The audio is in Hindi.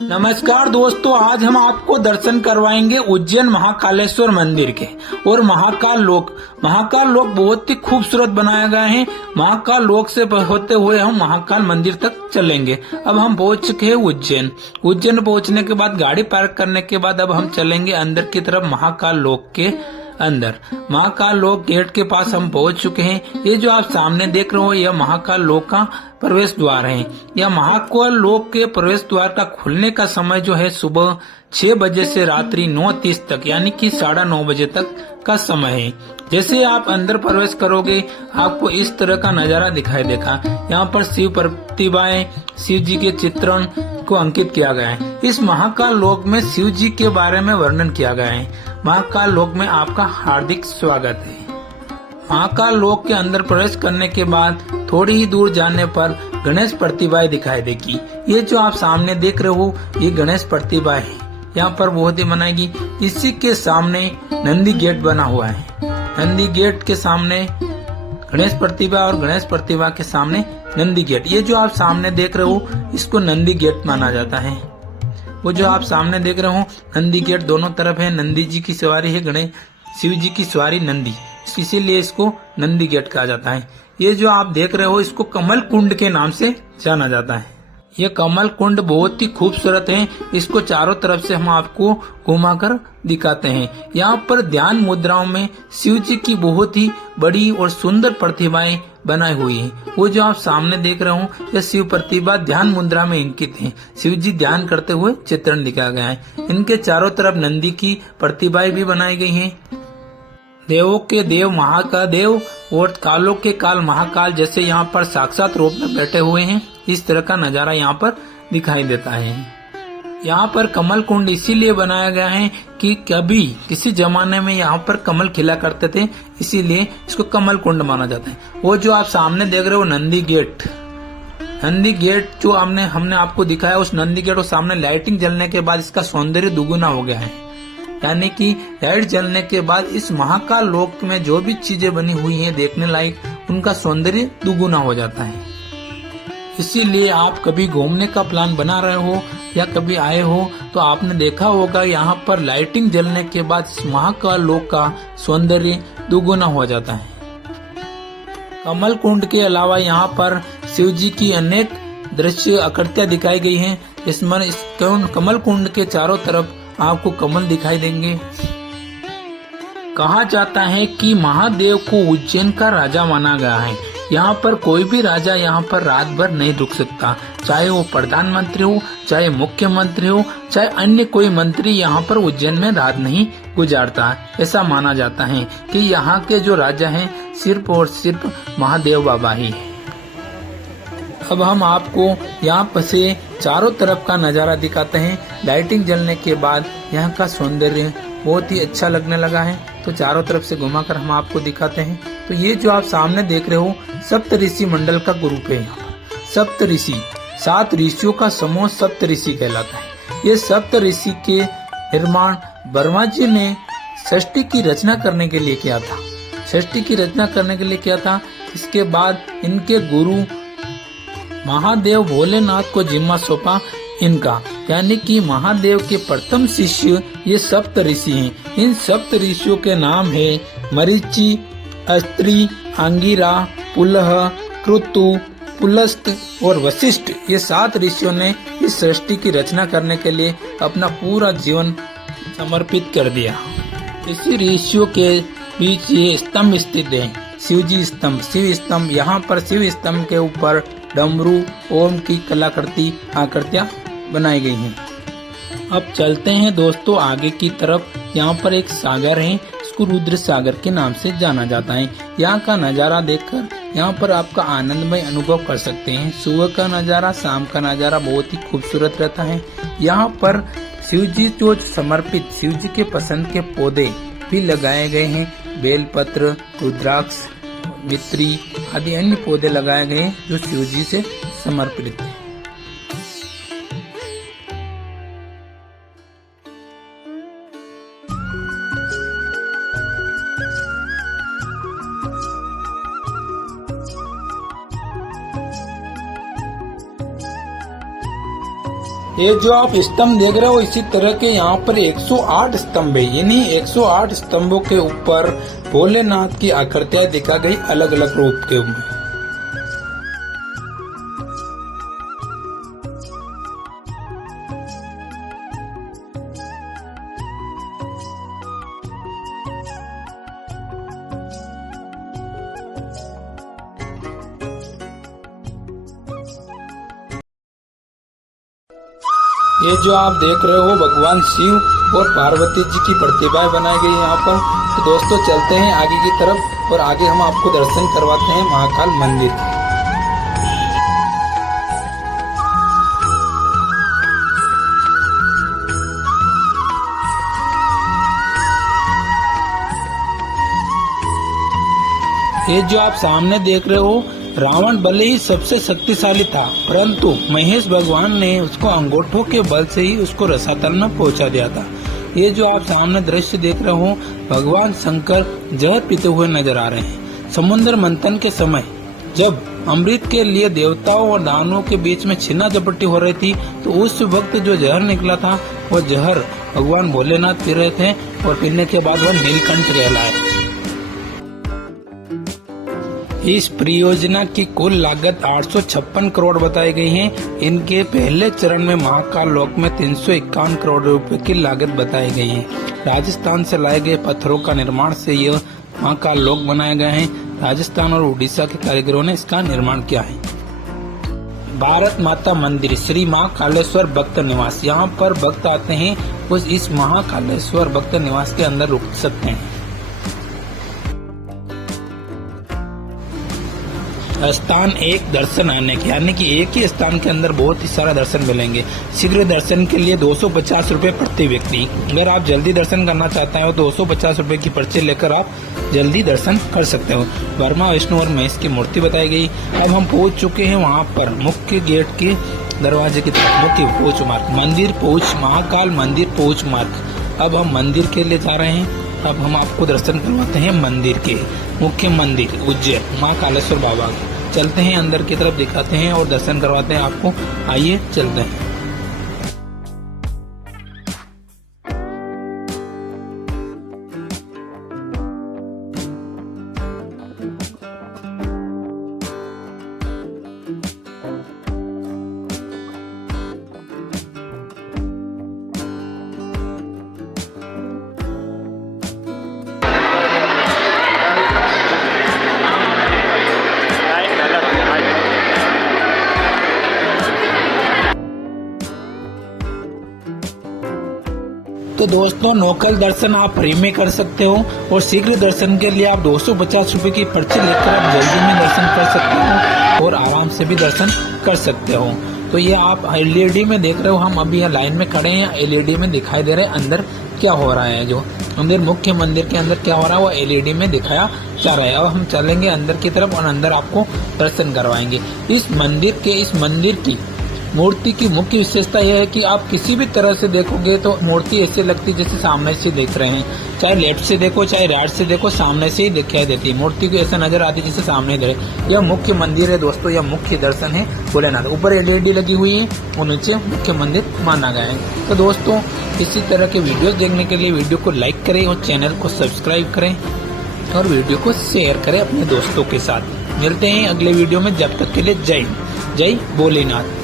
नमस्कार दोस्तों, आज हम आपको दर्शन करवाएंगे उज्जैन महाकालेश्वर मंदिर के और महाकाल लोक बहुत ही खूबसूरत बनाया गया है। महाकाल लोक से होते हुए हम महाकाल मंदिर तक चलेंगे। अब हम पहुंच चुके हैं उज्जैन पहुंचने के बाद गाड़ी पार्क करने के बाद अब हम चलेंगे अंदर की तरफ महाकाल लोक के अंदर। महाकाल लोक गेट के पास हम पहुंच चुके हैं। ये जो आप सामने देख रहे हो यह महाकाल लोक का प्रवेश द्वार है। यह महाकाल लोक के प्रवेश द्वार का खुलने का समय जो है सुबह 6 बजे से रात्रि 9:30 तक, यानी कि 9:30 बजे तक का समय है। जैसे आप अंदर प्रवेश करोगे आपको इस तरह का नजारा दिखाई देगा। यहाँ पर शिव प्रतिमाएं, शिव जी के चित्रण को अंकित किया गया है। इस महाकाल लोक में शिव जी के बारे में वर्णन किया गया है। महाकाल लोक में आपका हार्दिक स्वागत है। महाकाल लोक के अंदर प्रवेश करने के बाद थोड़ी ही दूर जाने पर गणेश प्रतिमाएं दिखाई देगी। ये जो आप सामने देख रहे हो ये गणेश प्रतिमा है। यहाँ पर बहुत ही बनाएगी। इसी के सामने नंदी गेट बना हुआ है। नंदी गेट के सामने गणेश प्रतिमा और गणेश प्रतिमा के सामने नंदी गेट। ये जो आप सामने देख रहे हो इसको नंदी गेट माना जाता है। वो जो आप सामने देख रहे हो नंदी गेट दोनों तरफ है। नंदी जी की सवारी है, गणेश शिव जी की सवारी नंदी, इसीलिए इसको नंदी गेट कहा जाता है। ये जो आप देख रहे हो इसको कमल कुंड के नाम से जाना जाता है। ये कमल कुंड बहुत ही खूबसूरत है। इसको चारों तरफ से हम आपको घुमाकर दिखाते हैं। यहाँ पर ध्यान मुद्राओं में शिव जी की बहुत ही बड़ी और सुंदर प्रतिमाएं बनाई हुई हैं। वो जो आप सामने देख रहे हो यह शिव प्रतिमा ध्यान मुद्रा में अंकित है। शिव जी ध्यान करते हुए चित्रण दिखाया गया है। इनके चारों तरफ नंदी की प्रतिमाएं भी बनाई गई हैं। देवों के देव महाकादेव और कालों के काल महाकाल जैसे यहाँ पर साक्षात रूप में बैठे हुए हैं। इस तरह का नजारा यहाँ पर दिखाई देता है। यहाँ पर कमल कुंड इसीलिए बनाया गया है कि कभी किसी जमाने में यहाँ पर कमल खिला करते थे, इसीलिए इसको कमल कुंड माना जाता है। वो जो आप सामने देख रहे हो नंदी गेट जो हमने आपको दिखाया, उस नंदी गेट और सामने लाइटिंग जलने के बाद इसका सौंदर्य दुगुना हो गया है। यानी कि लाइट जलने के बाद इस महाकाल लोक में जो भी चीजें बनी हुई हैं देखने लायक, उनका सौंदर्य दुगुना हो जाता है। इसीलिए आप कभी घूमने का प्लान बना रहे हो या कभी आए हो तो आपने देखा होगा यहाँ पर लाइटिंग जलने के बाद इस महाकाल लोक का सौंदर्य दुगुना हो जाता है। कमल कुंड के अलावा यहाँ पर शिव जी की अनेक दृश्य आकृतियां दिखाई गई हैं। इसमें इस कमल कुंड के चारों तरफ आपको कमल दिखाई देंगे। कहा जाता है कि महादेव को उज्जैन का राजा माना गया है। यहाँ पर कोई भी राजा यहाँ पर रात भर नहीं रुक सकता, चाहे वो प्रधानमंत्री हो, चाहे मुख्यमंत्री हो, चाहे अन्य कोई मंत्री यहाँ पर उज्जैन में रात नहीं गुजारता। ऐसा माना जाता है कि यहाँ के जो राजा हैं सिर्फ और सिर्फ महादेव बाबा ही है। अब हम आपको यहाँ पर से चारों तरफ का नजारा दिखाते हैं। लाइटिंग जलने के बाद यहाँ का सौंदर्य बहुत ही अच्छा लगने लगा है, तो चारों तरफ से घुमाकर हम आपको दिखाते हैं। तो ये जो आप सामने देख रहे हो सप्तऋषि मंडल का ग्रुप है। यहाँ पर सप्तऋषि 7 ऋषियों का समूह सप्तऋषि कहलाता है। ये सप्तऋषि के निर्माण ब्रह्मा जी ने सृष्टि की रचना करने के लिए किया था। इसके बाद इनके गुरु महादेव भोलेनाथ को जिम्मा सौंपा इनका, यानी कि महादेव के प्रथम शिष्य ये सप्तऋषि हैं। इन सप्त ऋषियों के नाम है मरीचि, अस्त्री, अंगिरा, पुलह, कृतु, पुलस्त और वशिष्ठ। ये 7 ऋषियों ने इस सृष्टि की रचना करने के लिए अपना पूरा जीवन समर्पित कर दिया। इसी ऋषियों के बीच ये स्तंभ स्थित है, शिवजी स्तंभ, शिव स्तंभ। यहाँ पर शिव स्तंभ के ऊपर डमरू, ओम की आकृतियां बनाई गई हैं। अब चलते हैं दोस्तों आगे की तरफ। यहाँ पर एक सागर है, इसको रुद्र सागर के नाम से जाना जाता है। यहाँ का नजारा देखकर यहाँ पर आपका आनंदमय अनुभव कर सकते हैं। सुबह का नजारा, शाम का नजारा बहुत ही खूबसूरत रहता है। यहाँ पर शिव जी जो समर्पित शिव जी के पसंद के पौधे भी लगाए गए हैं। बेलपत्र, रुद्राक्ष, मित्री आदि अन्य पौधे लगाए गए हैं जो शिव जी से समर्पित है। ये जो आप स्तंभ देख रहे हो इसी तरह के यहाँ पर 108 स्तंभ है। यानी 108 स्तंभों के ऊपर भोलेनाथ की आकृतियां दिखा गई अलग अलग रूप के में। ये जो आप देख रहे हो भगवान शिव और पार्वती जी की प्रतिमाएं बनाई गई यहाँ पर। तो दोस्तों चलते हैं आगे की तरफ और आगे हम आपको दर्शन करवाते हैं महाकाल मंदिर। ये जो आप सामने देख रहे हो रावण भले ही सबसे शक्तिशाली था, परंतु महेश भगवान ने उसको अंगूठों के बल से ही उसको रसातल में पहुंचा दिया था। ये जो आप सामने दृश्य देख रहे हो भगवान शंकर जहर पीते हुए नजर आ रहे हैं। समुद्र मंथन के समय जब अमृत के लिए देवताओं और दानवों के बीच में छीना झपटी हो रही थी, तो उस वक्त जो जहर निकला था वो जहर भगवान भोलेनाथ पी रहे थे और पीने के बाद वह नीलकंठ कहलाए। इस परियोजना की कुल लागत 856 करोड़ बताई गई है। इनके पहले चरण में महाकाल लोक में 351 करोड़ रुपए की लागत बताई गई है। राजस्थान से लाए गए पत्थरों का निर्माण से यह महाकाल लोक बनाया गया है। राजस्थान और उड़ीसा के कारीगरों ने इसका निर्माण किया है। भारत माता मंदिर श्री महाकालेश्वर भक्त निवास, यहाँ पर भक्त आते हैं उस इस महाकालेश्वर भक्त निवास के अंदर रुक सकते हैं। स्थान एक दर्शन आने के, यानी कि एक ही स्थान के अंदर बहुत ही सारा दर्शन मिलेंगे। शीघ्र दर्शन के लिए 250 रुपए प्रति व्यक्ति। अगर आप जल्दी दर्शन करना चाहते हो तो 250 रुपए की पर्ची लेकर आप जल्दी दर्शन कर सकते हो। ब्रह्मा विष्णु और महेश की मूर्ति बताई गई। अब हम पहुंच चुके हैं वहां पर मुख्य गेट के दरवाजे की तरफ, मुख्य पहुंच मार्ग मंदिर पहुंच महाकाल मंदिर पहुंच मार्ग। अब हम मंदिर के लिए जा रहे हैं। अब हम आपको दर्शन करवाते हैं मंदिर के, मुख्य मंदिर उज्जैन महाकालेश्वर बाबा। चलते हैं अंदर की तरफ, दिखाते हैं और दर्शन करवाते हैं आपको। आइए चलते हैं। तो दोस्तों नोकल दर्शन आप फ्री में कर सकते हो और शीघ्र दर्शन के लिए आप 250 रुपए की पर्ची लेकर आप जल्दी में दर्शन कर सकते हो और आराम से भी दर्शन कर सकते हो। तो ये आप एलईडी में देख रहे हो, हम अभी यहाँ लाइन में खड़े हैं। एलईडी में दिखाई दे रहा है अंदर क्या हो रहा है, जो अंदर मुख्य मंदिर के अंदर क्या हो रहा है वो एलईडी में दिखाया जा रहा है। अब हम चलेंगे अंदर की तरफ और अंदर आपको दर्शन करवाएंगे। इस मंदिर की मूर्ति की मुख्य विशेषता यह है कि आप किसी भी तरह से देखोगे तो मूर्ति ऐसे लगती है जैसे सामने से देख रहे हैं। चाहे लेफ्ट से देखो चाहे राइट से देखो, सामने से ही दिखाई देती है मूर्ति को, ऐसा नजर आती है जैसे सामने दे। यह मुख्य मंदिर है दोस्तों, यह मुख्य दर्शन है भोलेनाथ। ऊपर एलईडी लगी हुई है और नीचे मुख्य मंदिर माना गया है। तो दोस्तों इसी तरह के वीडियोस देखने के लिए वीडियो को लाइक करें और चैनल को सब्सक्राइब करें और वीडियो को शेयर करें अपने दोस्तों के साथ। मिलते हैं अगले वीडियो में, जब तक के लिए जय भोलेनाथ।